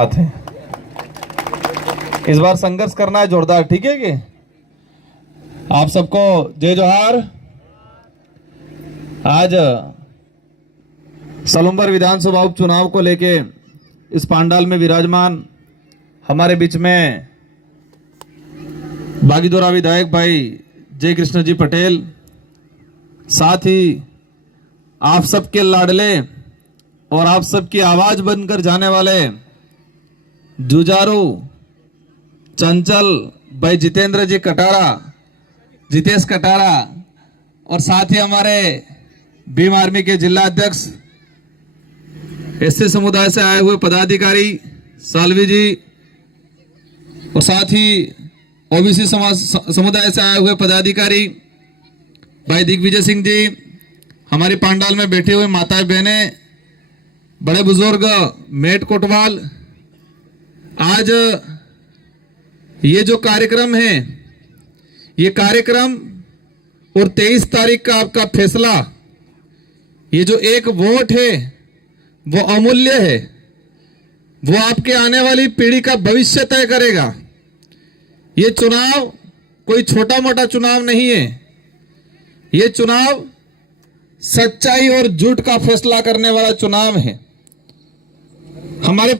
बात है। इस बार संघर्ष करना है जोरदार, ठीक है कि आप सबको जय जोहार। आज सलुम्बर विधानसभा उपचुनाव को लेके इस पांडाल में विराजमान हमारे बीच में बागीदोरा विधायक भाई जय कृष्ण जी पटेल, साथ ही आप सबके लाडले और आप सबकी आवाज बनकर जाने वाले जुझारू चंचल भाई जितेंद्र जी कटारा, जितेश कटारा, और साथ ही हमारे भीम आर्मी के जिला अध्यक्ष एससी समुदाय से आए हुए पदाधिकारी सालवी जी, और साथ ही ओबीसी समुदाय से आए हुए पदाधिकारी भाई दिग्विजय सिंह जी, हमारी पांडाल में बैठे हुए माताएं बहनें, बड़े बुजुर्ग, मेट कोटवाल। आज ये जो कार्यक्रम है, ये कार्यक्रम और 23 तारीख का आपका फैसला, ये जो एक वोट है वो अमूल्य है, वो आपके आने वाली पीढ़ी का भविष्य तय करेगा। ये चुनाव कोई छोटा मोटा चुनाव नहीं है, ये चुनाव सच्चाई और झूठ का फैसला करने वाला चुनाव है। हमारे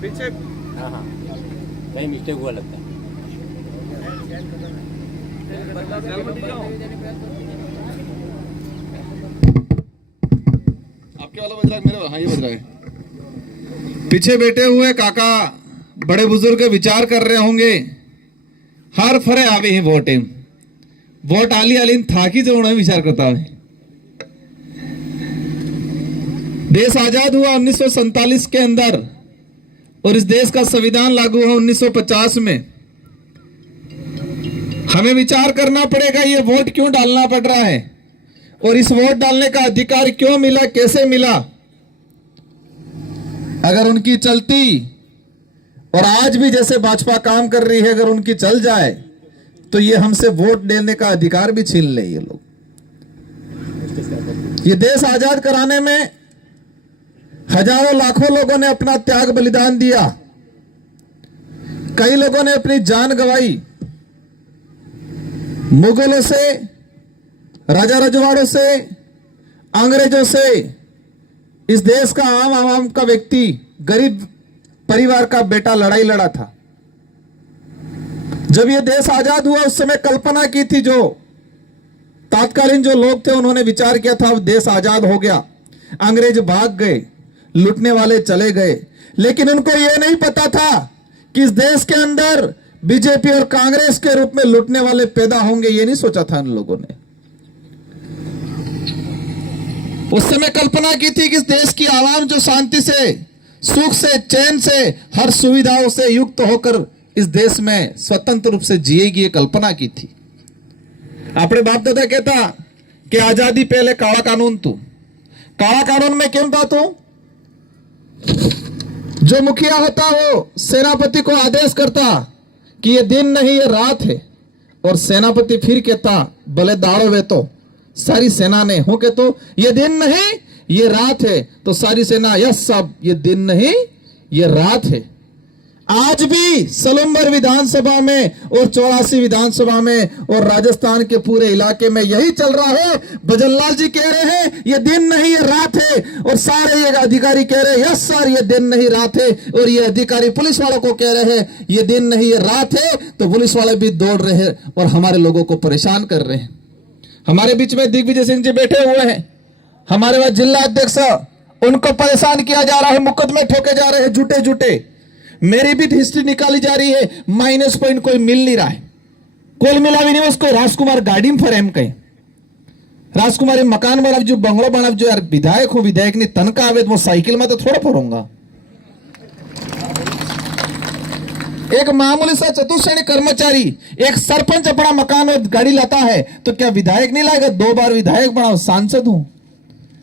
पीछे कहीं मिस्टेक हुआ लगता है। आपके वाला बज रहा है, मेरे हाँ ये बज रहा है। पीछे बैठे हुए काका बड़े बुजुर्ग विचार कर रहे होंगे, हर फरे आवे ही वोट आली आलीन थाकी जो उन्हें विचार करता है। देश आजाद हुआ 1947 के अंदर और इस देश का संविधान लागू हुआ 1950 में। हमें विचार करना पड़ेगा ये वोट क्यों डालना पड़ रहा है और इस वोट डालने का अधिकार क्यों मिला, कैसे मिला। अगर उनकी चलती और आज भी जैसे भाजपा काम कर रही है, अगर उनकी चल जाए तो ये हमसे वोट देने का अधिकार भी छीन ले। ये लोग ये देश आजाद कराने में हजारों लाखों लोगों ने अपना त्याग बलिदान दिया, कई लोगों ने अपनी जान गंवाई। मुगलों से, राजा रजवाड़ों से, अंग्रेजों से इस देश का आम आवाम का व्यक्ति, गरीब परिवार का बेटा लड़ाई लड़ा था। जब यह देश आजाद हुआ उस समय कल्पना की थी, जो तात्कालीन जो लोग थे उन्होंने विचार किया था अब देश आजाद हो गया, अंग्रेज भाग गए, लूटने वाले चले गए। लेकिन उनको यह नहीं पता था कि इस देश के अंदर बीजेपी और कांग्रेस के रूप में लूटने वाले पैदा होंगे। ये नहीं सोचा था उन लोगों ने। उस समय कल्पना की थी कि इस देश की आवाम जो शांति से, सुख से, चैन से, हर सुविधाओं से युक्त होकर इस देश में स्वतंत्र रूप से जिएगी, ये कल्पना की थी। अपने बाप दादा कहता कि आजादी पहले काला कानून तू, काला कानून में क्यों था तू? जो मुखिया होता वो सेनापति को आदेश करता कि ये दिन नहीं ये रात है, और सेनापति फिर कहता भले दाड़ो वे तो सारी सेना ने हो के तो ये दिन नहीं ये रात है, तो सारी सेना यस साहब ये दिन नहीं ये रात है। आज भी सलुम्बर विधानसभा में और 84 विधानसभा में और राजस्थान के पूरे इलाके में यही चल रहा है। भजनलाल जी कह रहे हैं ये दिन नहीं ये रात है, और सारे ये अधिकारी कह रहे हैं यस सर ये दिन नहीं रात है, और ये अधिकारी पुलिस वालों को कह रहे हैं ये दिन नहीं ये रात है, तो पुलिस वाले भी दौड़ रहे हैं और हमारे लोगों को परेशान कर रहे हैं। हमारे बीच में दिग्विजय सिंह जी बैठे हुए हैं, हमारे पास जिला अध्यक्ष, उनको परेशान किया जा रहा है, मुकदमे ठोके जा रहे हैं झूठे झूठे। मेरी भी हिस्ट्री निकाली जा रही है, माइनस पॉइंट कोई मिल नहीं रहा है, कोई मिला भी नहीं। उसको राजकुमार गाड़ी में फरेम कहे, राजकुमारी मकान बनाव जो बंगलो बनाव जो यार विधायक हो, विधायक ने तनखा आवे तो वो साइकिल में तो थोड़ा फरूंगा। एक मामूली सा चतुश्रेणी कर्मचारी, एक सरपंच अपना मकान में गाड़ी लाता है तो क्या विधायक नहीं लाएगा? 2 बार विधायक बना, सांसद हूं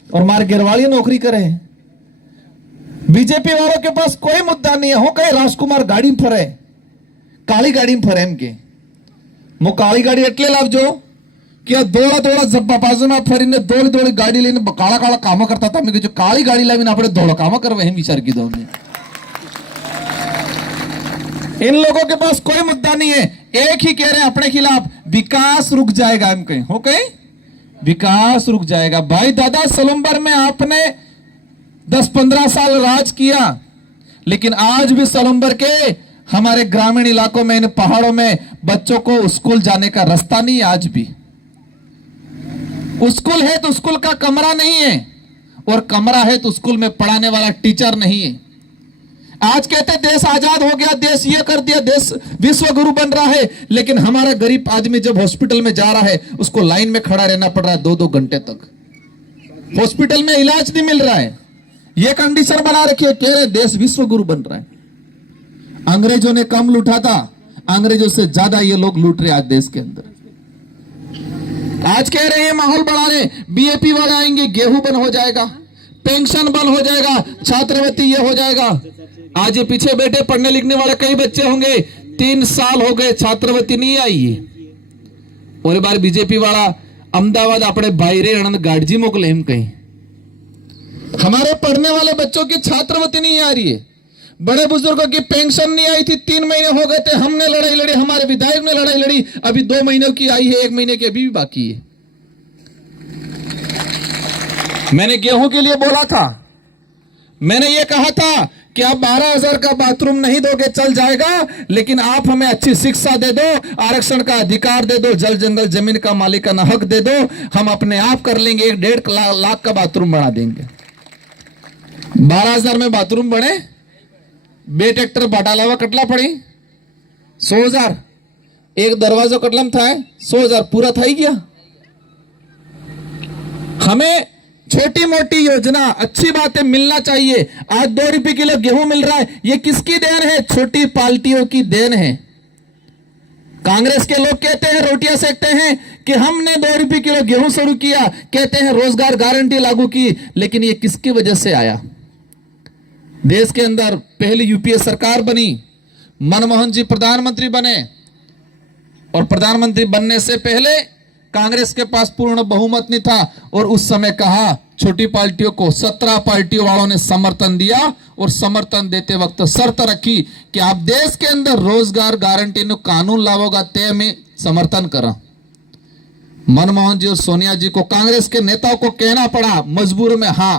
और मार गिरवाली नौकरी करे। बीजेपी वालों के पास कोई मुद्दा नहीं है, हो कहे राजकुमार गाड़ी में फरे, काली गाड़ी में फरे एम के मो काली गाड़ी एटले लावजो क्या દોડા દોડા જબ્બા બાજુમાં ફરીને દોડી દોડી ગાડી લઈને કાળા કાળા કામો કરતા હતા. મેં કીધું કાળી ગાડી લાવીને આપણે દોડા કામો કરવા એમ વિચાર કીધો અમને. इन लोगों के पास कोई मुद्दा नहीं है, एक ही कह रहे हैं अपने खिलाफ, विकास रुक जाएगा. हम कहें हो कहीं विकास रुक जाएगा. भाई दादा सलुम्बर में आपने 10-15 साल राज किया, लेकिन आज भी सलुम्बर के हमारे ग्रामीण इलाकों में इन पहाड़ों में बच्चों को स्कूल जाने का रास्ता नहीं है. आज भी स्कूल है तो स्कूल का कमरा नहीं है, और कमरा है तो स्कूल में पढ़ाने वाला टीचर नहीं है. आज कहते देश आजाद हो गया, देश ये कर दिया, देश विश्व गुरु बन रहा है, लेकिन हमारा गरीब आदमी जब हॉस्पिटल में जा रहा है उसको लाइन में खड़ा रहना पड़ रहा है 2-2 घंटे तक. हॉस्पिटल में इलाज नहीं मिल रहा है. ये कंडीशन बना रखी है, कह रहे देश विश्व गुरु बन रहा है. अंग्रेजों ने कम लूटा था, अंग्रेजों से ज्यादा ये लोग लूट रहे आज देश के अंदर. आज कह रहे हैं माहौल बढ़ा रहे, बीएपी वाले आएंगे, गेहूं बंद हो जाएगा, पेंशन बंद हो जाएगा, छात्रवृत्ति ये हो जाएगा. आज ये पीछे बैठे पढ़ने लिखने वाले कई बच्चे होंगे, 3 साल हो गए छात्रवृत्ति नहीं आई है. और बार बीजेपी वाला अहमदाबाद अपने बाहरे आनंद गाड़जी मोकले हम कहीं. हमारे पढ़ने वाले बच्चों की छात्रवृत्ति नहीं आ रही है, बड़े बुजुर्गों की पेंशन नहीं आई थी, 3 महीने हो गए थे, हमने लड़ाई लड़ी, हमारे विधायक ने लड़ाई लड़ी, अभी 2 महीनों की आई है, 1 महीने की अभी भी बाकी है. मैंने गेहूं के लिए बोला था, मैंने ये कहा था कि आप 12,000 का बाथरूम नहीं दोगे चल जाएगा, लेकिन आप हमें अच्छी शिक्षा दे दो, आरक्षण का अधिकार दे दो, जल जंगल जमीन का मालिकाना हक दे दो, हम अपने आप कर लेंगे, 1.5 लाख का बाथरूम बना देंगे. 12,000 में बाथरूम बने, 2 ट्रैक्टर बाटालावा कटला पड़ी 100,000, एक दरवाजा कटलम था 100,000 पूरा था ही गया. हमें छोटी मोटी योजना अच्छी बातें मिलना चाहिए. आज 2 रुपए किलो गेहूं मिल रहा है, ये किसकी देन है? छोटी पार्टियों की देन है. कांग्रेस के लोग कहते हैं, रोटियां सेकते हैं कि हमने 2 रुपए किलो गेहूं शुरू किया, कहते हैं रोजगार गारंटी लागू की, लेकिन ये किसकी वजह से आया? देश के अंदर पहली यूपीए सरकार बनी, मनमोहन जी प्रधानमंत्री बने, और प्रधानमंत्री बनने से पहले कांग्रेस के पास पूर्ण बहुमत नहीं था, और उस समय कहा छोटी पार्टियों को 17 पार्टियों वालों ने समर्थन दिया, और समर्थन देते वक्त शर्त रखी कि आप देश के अंदर रोजगार गारंटी नो कानून लावोगा, ते में समर्थन करा. मनमोहन जी और सोनिया जी को, कांग्रेस के नेताओं को कहना पड़ा मजबूर में हाँ.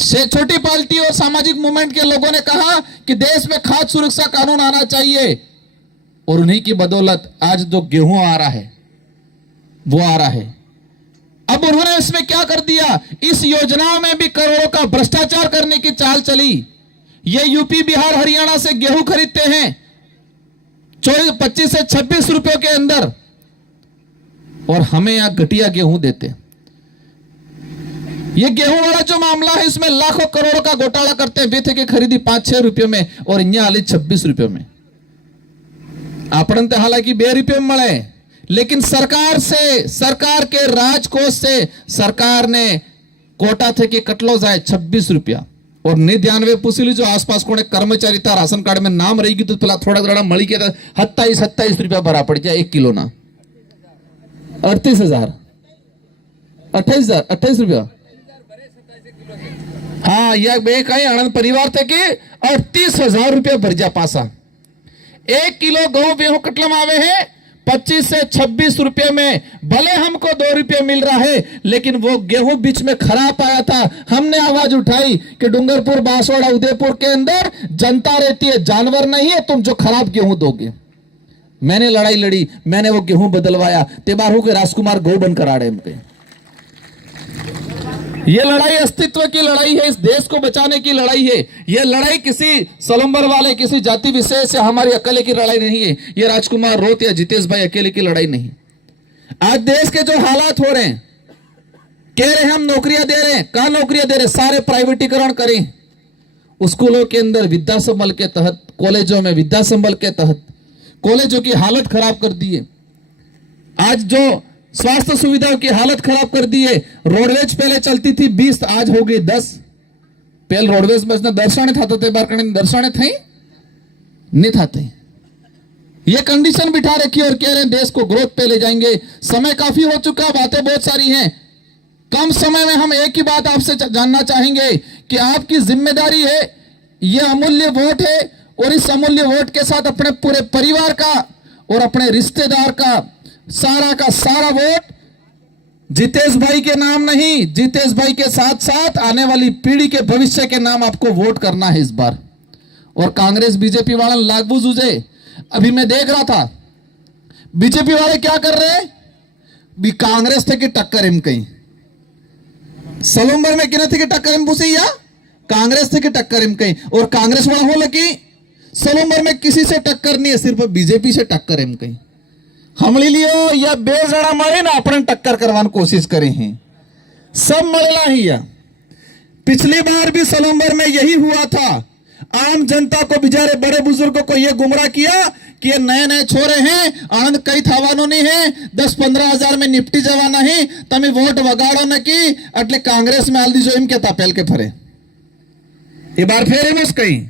से छोटी पार्टी और सामाजिक मूवमेंट के लोगों ने कहा कि देश में खाद्य सुरक्षा कानून आना चाहिए, और उन्हीं की बदौलत आज जो गेहूं आ रहा है वो आ रहा है. अब उन्होंने इसमें क्या कर दिया, इस योजनाओं में भी करोड़ों का भ्रष्टाचार करने की चाल चली. ये यूपी बिहार हरियाणा से गेहूं खरीदते हैं 25 से 26 रुपयों के अंदर, और हमें यहां घटिया गेहूं देते. ये गेहूं वाला जो मामला है, इसमें लाखों करोड़ों का घोटाला करते हैं. बेथे की खरीदी 5-6 रुपयों में, और इन्हें आली 26 रुपयों में. आपण तो हालांकि 2 रुपये में मिले, लेकिन सरकार से, सरकार के राजकोष से सरकार ने कोटा थे कि कटलो जाए 26 रुपया. और 99 पूछी लीजो आसपास कोने कर्मचारी था, राशन कार्ड में नाम रहेगी तो पेला थोड़ा थोड़ा मળી के 27 रुपया भरा पड़ जाए 1 किलो ना. 38,000 28 रुपया. हाँ, यह बे कहीं आनंद परिवार थे कि 38,000 रुपया भर जा पासा. 1 किलो गेहूं गेहूं कटलम आवे है 25 से 26 रुपए में. भले हमको 2 रुपये मिल रहा है, लेकिन वो गेहूं बीच में खराब आया था. हमने आवाज उठाई कि डूंगरपुर, बांसवाड़ा, उदयपुर के अंदर जनता रहती है, जानवर नहीं है, तुम जो खराब गेहूं दोगे. मैंने लड़ाई लड़ी, मैंने वो गेहूं बदलवाया. तेबारू के राजकुमार गौ बन कराड़े पे. ये लड़ाई अस्तित्व की लड़ाई है, इस देश को बचाने की लड़ाई है. ये लड़ाई किसी सलम्बर वाले, किसी जाति विशेष से हमारी अकेले की लड़ाई नहीं है. ये राजकुमार रोत या जितेश भाई अकेले की लड़ाई नहीं. आज देश के जो हालात हो रहे हैं, कह रहे हम नौकरियां दे रहे हैं, कहां नौकरियां दे रहे? सारे प्राइवेटीकरण करें. स्कूलों के अंदर विद्या संबल के तहत, कॉलेजों में विद्या संबल के तहत कॉलेजों की हालत खराब कर दी है. आज जो स्वास्थ्य सुविधाओं की हालत खराब कर दी है. रोडवेज पहले चलती थी 20, आज हो गई 10. पहले रोडवेज में दर्शने था, बार दर्शने थी नहीं था. ये कंडीशन बिठा रखी और कह रहे हैं देश को ग्रोथ पे ले जाएंगे। समय काफी हो चुका, बातें बहुत सारी हैं। कम समय में हम एक ही बात आपसे जानना चाहेंगे कि आपकी जिम्मेदारी है, ये अमूल्य वोट है, और इस अमूल्य वोट के साथ अपने पूरे परिवार का और अपने रिश्तेदार का सारा वोट जितेश भाई के नाम नहीं, जितेश भाई के साथ साथ आने वाली पीढ़ी के भविष्य के नाम आपको वोट करना है इस बार। और कांग्रेस बीजेपी वाला लागू जुझे, अभी मैं देख रहा था बीजेपी वाले क्या कर रहे हैं, भी कांग्रेस थे कि टक्कर एम कहीं सलूम्बर में किने थे कि टक्कर एम पूछी या कांग्रेस थे कि टक्कर एम कहीं, और कांग्रेस वाला हो लगी सलूम्बर में किसी से टक्कर नहीं है, सिर्फ बीजेपी से टक्कर एम कहीं। हमली लियो या बेजड़ा मरे ना अपने टक्कर करवाने कोशिश करे हैं, सब मरेला ही या। पिछली बार भी सलूम्बर में यही हुआ था। आम जनता को, बेचारे बड़े बुजुर्गों को यह गुमराह किया कि ये नए नए छोरे हैं, आनंद कई थावानो नहीं है, 10-15 हजार में निपटी जवाना है, तमे वोट वगाड़ो न की એટલે कांग्रेस में आल दीजो एम कहता पहल के फरे। ये बार फिर एम कहीं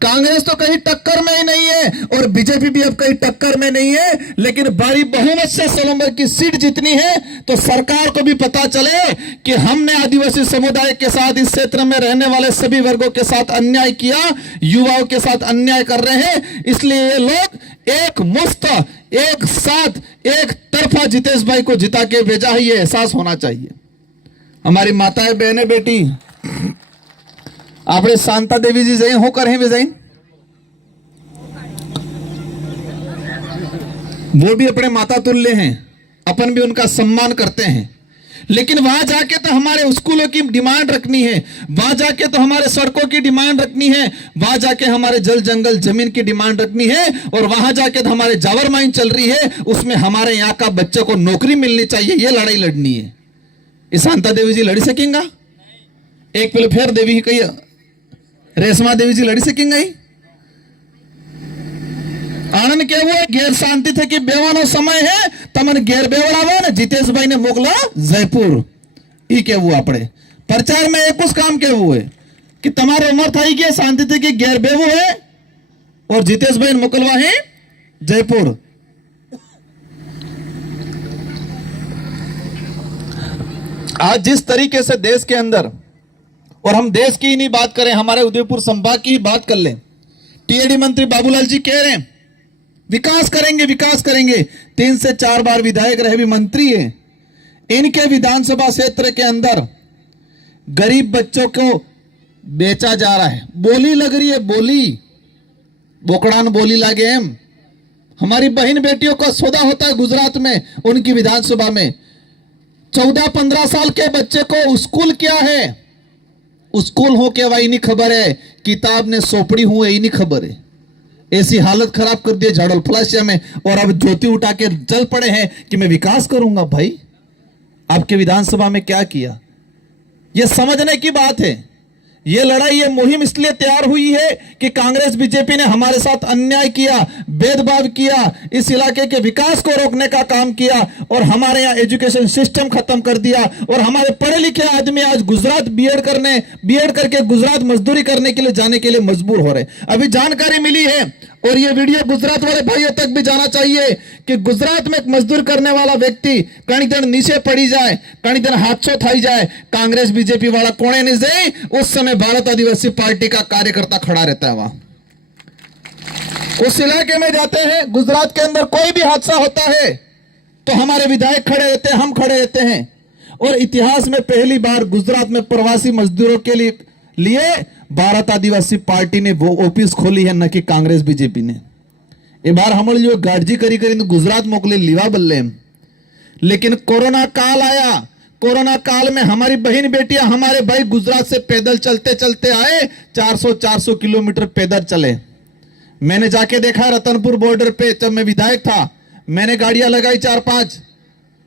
कांग्रेस तो कहीं टक्कर में ही नहीं है और बीजेपी भी अब कहीं टक्कर में नहीं है, लेकिन भारी बहुमत से सलूम्बर की सीट जितनी है तो सरकार को भी पता चले कि हमने आदिवासी समुदाय के साथ, इस क्षेत्र में रहने वाले सभी वर्गों के साथ अन्याय किया, युवाओं के साथ अन्याय कर रहे हैं। इसलिए ये लोग एक मुफ्त, एक साथ, एक तरफा जितेश भाई को जिता के भेजा है, ये एहसास होना चाहिए। हमारी माताएं, बहनें, बेटी, आपने शांता देवी जी जय होकर हैं विजयन, वो भी अपने माता तुल्य हैं, अपन भी उनका सम्मान करते हैं। लेकिन वहां जाके तो हमारे स्कूलों की डिमांड रखनी है, वहां जाके तो हमारे सड़कों की डिमांड रखनी है, वहां जाके हमारे जल जंगल जमीन की डिमांड रखनी है, और वहां जाके तो हमारे जावर माइन चल रही है, उसमें हमारे यहाँ का बच्चों को नौकरी मिलनी चाहिए, ये लड़ाई लड़नी है। ये शांता देवी जी लड़ी सकेंगा? एक पहले फिर देवी कही रेशमा देवी जी लड़ी सकेंगे? आनंद क्या हुआ, गैर शांति थे कि बेवानो समय है तमन गैर बेवड़ावा ने जितेश भाई ने मोकला जयपुर। ई क्या हुआ अपने प्रचार में एक उस काम के हुए कि तुम्हारे उम्र था ही शांति थे कि गैर बेवो है और जितेश भाई मोकलवा है जयपुर। आज जिस तरीके से देश के अंदर, और हम देश की ही नहीं बात करें, हमारे उदयपुर संभाग की ही बात कर लें, टीएडी मंत्री बाबूलाल जी कह रहे हैं विकास करेंगे, विकास करेंगे। 3 से 4 बार विधायक रहे, भी मंत्री है। इनके विधानसभा क्षेत्र के अंदर गरीब बच्चों को बेचा जा रहा है, बोली लग रही है, बोली बोकड़ान बोली लागे हम। हमारी बहन बेटियों का सौदा होता है गुजरात में, उनकी विधानसभा में। 14-15 साल के बच्चे को स्कूल क्या है, स्कूल हो के वही नहीं खबर है, किताब ने सोपड़ी हुए ही नहीं खबर है। ऐसी हालत खराब कर दी झाड़ल फलासिया में, और अब ज्योति उठा के चल पड़े हैं कि मैं विकास करूंगा। भाई आपके विधानसभा में क्या किया, यह समझने की बात है। ये लड़ाई, ये मुहिम इसलिए तैयार हुई है कि कांग्रेस बीजेपी ने हमारे साथ अन्याय किया, भेदभाव किया, इस इलाके के विकास को रोकने का काम किया, और हमारे यहाँ एजुकेशन सिस्टम खत्म कर दिया, और हमारे पढ़े लिखे आदमी आज गुजरात बीएड करके गुजरात मजदूरी करने के लिए जाने के लिए मजबूर हो रहे। अभी जानकारी मिली है, और ये वीडियो गुजरात वाले भाइयों तक भी जाना चाहिए कि गुजरात में एक मजदूर करने वाला व्यक्ति कहीं दिन नीचे पड़ी जाए, कहीं दिन हादसों थाई जाए, कांग्रेस बीजेपी वाला कोने नहीं जाए, उस समय भारत आदिवासी पार्टी का कार्यकर्ता खड़ा रहता है। वहां उस इलाके में जाते हैं, गुजरात के अंदर कोई भी हादसा होता है तो हमारे विधायक खड़े रहते हैं, हम खड़े रहते हैं। और इतिहास में पहली बार गुजरात में प्रवासी मजदूरों के लिए भारत आदिवासी पार्टी ने वो ऑफिस खोली है, न कि कांग्रेस बीजेपी ने। ये बार हम जो गाड़जी करी तो गुजरात मोकले लीवा बल्ले। लेकिन कोरोना काल आया, कोरोना काल में हमारी बहन बेटियां, हमारे भाई गुजरात से पैदल चलते चलते आए, 400 किलोमीटर पैदल चले। मैंने जाके देखा रतनपुर बॉर्डर पे, जब मैं विधायक था मैंने गाड़ियां लगाई 4-5,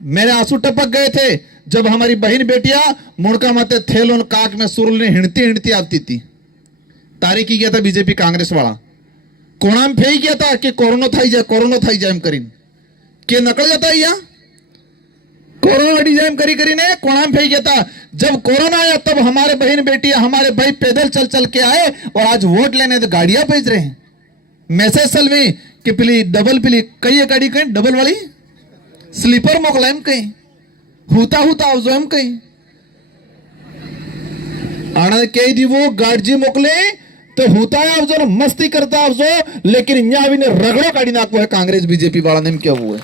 मेरे आंसू टपक गए थे जब हमारी बहन बेटियां मुड़का माते थेलोन काक में सुरल हिणती हिणती आती थी। तारीख ही गया था बीजेपी कांग्रेस वाला, कोणाम फेई गया था कि कोरोना थाई जाए एम करीन के नकल जाता है, कोरोना लड़ी जाए करी ने कोणाम फेई गया था। जब कोरोना आया तब हमारे बहन बेटियां, हमारे भाई पैदल चल चल के आए, और आज वोट लेने तो गाड़ियां भेज रहे हैं। मैसेज चलवी कि पेली डबल पेली कई गाड़ी कहीं डबल वाली स्लीपर मोकला एम कहीं हुता हुता आवजो एम कहीं आना कई दी वो गाड़ी मोकले तो होता है आवजो ना मस्ती करता आवजो लेकिन यहाँ भी ने रगड़ो काढ़ी नाखो है कांग्रेस बीजेपी वाला ने क्या हुआ है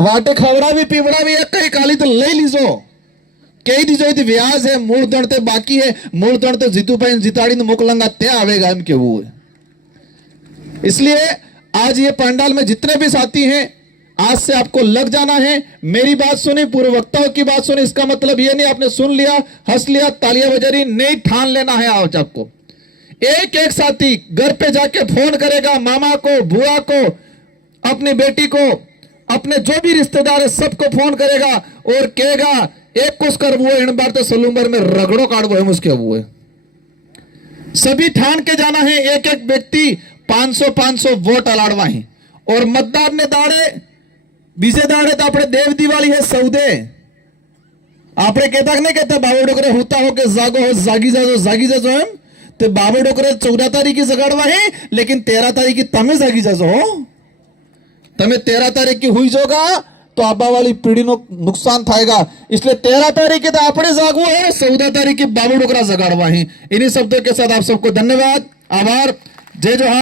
वाटे खबरा भी पीवड़ा भी एक कई काली तो ले लीजो कई दीजो इतनी व्याज है मूल दंडते बाकी है मूल दंडते जीतू पाइन जिताड़ी ने मोकलंगा ते आवेगा एम के वो है। इसलिए आज ये पंडाल में जितने भी साथी हैं आज से आपको लग जाना है। मेरी बात सुनी पूर्व वक्ताओं की बात सुनी इसका मतलब ये नहीं आपने सुन लिया हंस लिया तालियां बजारी नहीं ठान लेना है। आज आपको एक एक साथी घर पे जाके फोन करेगा मामा को बुआ को अपनी बेटी को अपने जो भी रिश्तेदार है सबको फोन करेगा और कहेगा एक कुछ कर वो इन बार तो सलूंबर में रगड़ो काटो है मुझके वो है। सभी ठान के जाना है एक एक व्यक्ति 500 वोट अलाड़वा है और मतदार ने दाड़े बीजे दाड़े तो अपने देव दिवाली है सौदे आपने कहता नहीं कहता बाबा डोकरे होता हो के जागो हो जागी जाजो हम तो बाबा डोकरे 14 तारीख की जगाड़वा है लेकिन 13 तारीख की तमें जागी जाजो हो तमें 13 तारीख की हुई जोगा तो आबा वाली पीढ़ी नो नुकसान थाएगा इसलिए 13 तारीख की तो अपने जागो है 14 तारीख की बाबू डोकरा जगाड़वा है। इन्हीं शब्दों के साथ आप सबको धन्यवाद आभार जय जोहार।